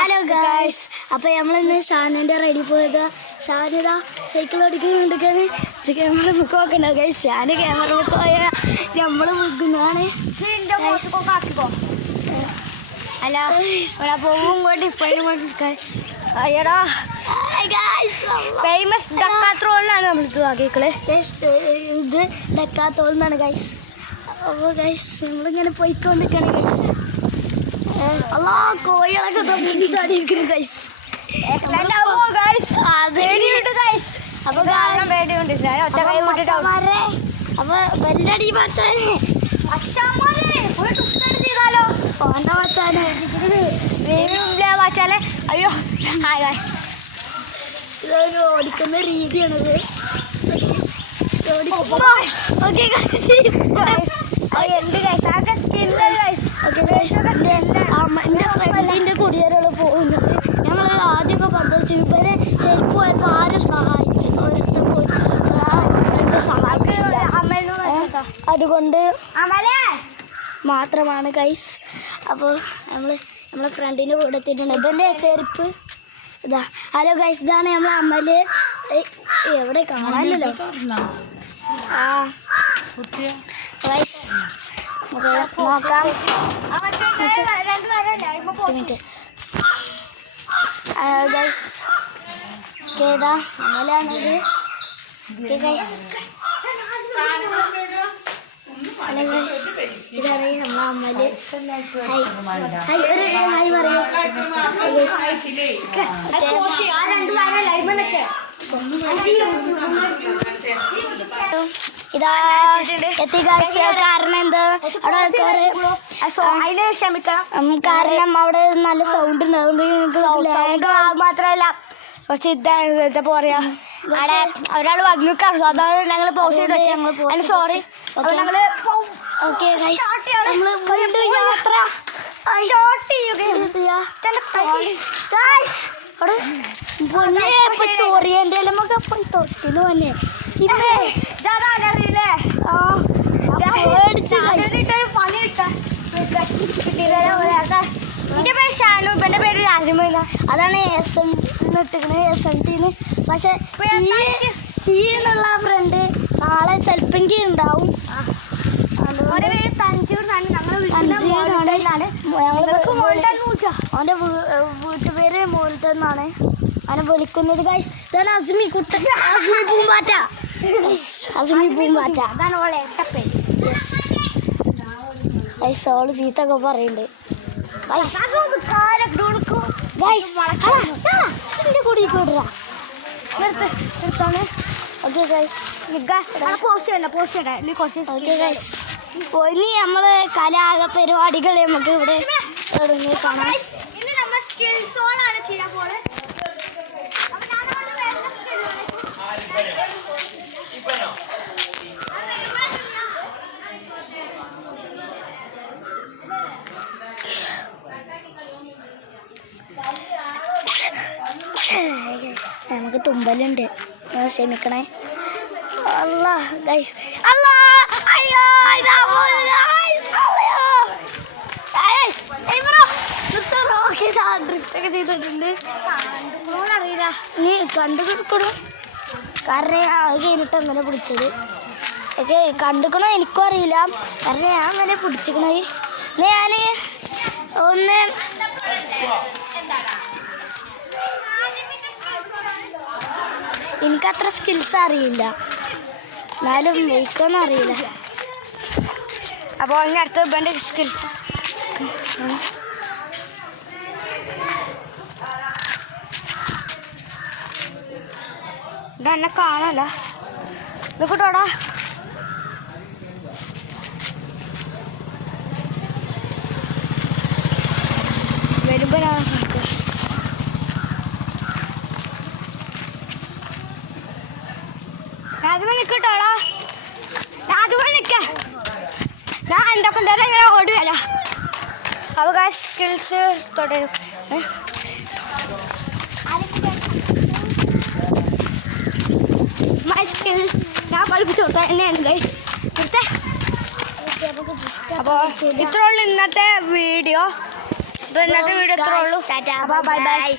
Hello guys, അപ്പോൾ നമ്മളിന്ന് ഷാനുവിൻ്റെ റെഡി പോയത്. ഷാനിതാ സൈക്കിൾ ഓടിക്കുന്നുണ്ടെങ്കിൽ ക്യാമറ ബുക്ക് നോക്കണ്ടോ ഗൈസ്. ഷാന് ക്യാമറ ബുക്ക് പോയാൽ നമ്മൾ ബുക്കുന്നതാണ്. അല്ല പോകും കൊണ്ട് അയ്യടാ ഫേമസ് ഡക്കാത്തോളിനാണ് നമ്മളിത് ആക്കിക്കള്. ഇത് ഡക്കാത്തോളെന്നാണ് ഗൈസ്. അപ്പോൾ ഗൈസ് നമ്മളിങ്ങനെ പോയിക്കൊണ്ടിരിക്കുകയാണ് ഗൈസ്. അല്ലാ കോഴികളൊക്കെ ചാടിയിരിക്കുന്നു ഗൈസ്. അപ്പൊ അപ്പൊ വെല്ലടി പച്ചാനെ ഓന്റെ പച്ചാനെ വച്ചാലേ അയ്യോ ഇതൊരു ഓടിക്കുന്ന രീതിയാണിത്. എൻ്റെ ഫ്രണ്ടിൻ്റെ കുടിയേറുകൾ പോകുന്നത്. ഞങ്ങൾ ആദ്യമൊക്കെ പന്തളിച്ചു. ഇവരെ ചെരുപ്പ് പോയപ്പോൾ ആരും സഹായിച്ചു, ഓരോരുത്തർ ഫ്രണ്ട് സഹായിച്ചില്ല. അതുകൊണ്ട് മാത്രമാണ് ഗൈസ്. അപ്പോൾ നമ്മളെ ഫ്രണ്ടിൻ്റെ കൂടെ എത്തിയിട്ടുണ്ട്. ഇവൻ്റെ ചെരുപ്പ് ഇതാ. ഹലോ ഗൈസ്, ഇതാണ് നമ്മളെ അമ്മല്. എവിടെ കാണാനില്ലല്ലോ. ആ ഗൈസ് നമുക്ക് നോക്കാം. ഗൈസ് ഏതാ അമലാണത്. ഗൈസ് ഹലോ ഗൈസ്, ഇതാണ് നമ്മളെ അമ്മല്. ഹായ് ഒരു ഹായ് പറയൂ. ഇതാ എത്തി ഗൈസ്. കാരണം എന്താ അവിടെ ക്ഷമിക്കണം, കാരണം അവിടെ നല്ല സൗണ്ട് ഉണ്ട്. മാത്രല്ല കുറച്ച് ഇതാണ് എന്താ പറയാ, അവിടെ ഒരാൾ വന്നിക്കാണ്. അതാണ് ഞങ്ങൾ പോസ്റ്റ് ചെയ്ത് വെച്ചാൽ സോറി. അപ്പൊ ഞങ്ങള് ഓക്കെ ഗൈസ്, നമ്മള് വീണ്ടും യാത്ര ചോറിയൻ്റെ നമുക്ക് പോയി തൊട്ടിന് തന്നെ എന്റെ പേര് ഷാനു, എന്റെ പേര് രാജമൈന. അതാണ് SN ഇട്ടിക്കണത്, SNTന്ന്. പക്ഷെ ഈ എന്നുള്ള ഫ്രണ്ട് നാളെ ചിലപ്പെങ്കിൽ ഉണ്ടാവും. അവൻ്റെ വീട്ടുപേര് മോൾട്ടെന്നാണ് അവനെ വിളിക്കുന്നത് ഗൈസ്. ഇതാണ് അസ്മി കുട്ടൻ, അസ്മി പൂമ്പാറ്റ. അസ്മി പൂമ്പാറ്റ അതാണ് ഓളെ ഏട്ടപ്പേര്. ഗൈസ് ഓള് ചീത്തൊക്കെ പറയുന്നുണ്ട്. എൻ്റെ കൂടി കൂടാ എടുത്താണ്. ഓക്കെ ഗൈസ്, ഇനി നമ്മള് കലാപരിപാടികൾ നമുക്ക് ഇവിടെ കാണാം. നമുക്ക് തുമ്പലുണ്ട്, ക്ഷമിക്കണേ. അല്ലാ ഗൈസ്, അല്ലാ അയ്യോ ഡ്രിപ്റ്റൊക്കെ ചെയ്തിട്ടുണ്ട്. അറിയില്ല നീ കണ്ടു കൊടുക്കണം, കാരണം അത് കഴിഞ്ഞിട്ട് അങ്ങനെ പിടിച്ചത്. ഓക്കെ കണ്ടുക്കണോ എനിക്കും അറിയില്ല, കാരണം ഞാൻ അങ്ങനെ പിടിച്ചിക്കണേ. ഞാൻ ഒന്ന് എനിക്കത്ര സ്കിൽസ് അറിയില്ല, എന്നാലും മേക്കൊന്നും അറിയില്ല. അപ്പോൾ ഇനി അടുത്ത ഇവൻ്റെ സ്കിൽസ് ഇതെന്നെ കാണല്ല. ഇത് കൂട്ടോടാ വരുമ്പോഴാണ് നമുക്ക് രാജമ നിൽക്കട്ടോടാ. രാജമ നിൽക്ക, ഞാൻ എൻ്റെ കൊണ്ടുവരാൻ ഇങ്ങനെ ഓടുകയല്ല. അപ്പോൾ സ്കിൽസ് തുടരും. മൈ സ്കിൽ ഞാൻ പഠിപ്പിച്ചു കൊടുത്താൽ തന്നെയാണ്. അപ്പോൾ ഇത്രയുള്ള ഇന്നത്തെ വീഡിയോ. അപ്പോൾ ഇന്നത്തെ വീഡിയോ ഇത്രേ ഉള്ളൂ. അപ്പോൾ ബൈ ബൈ.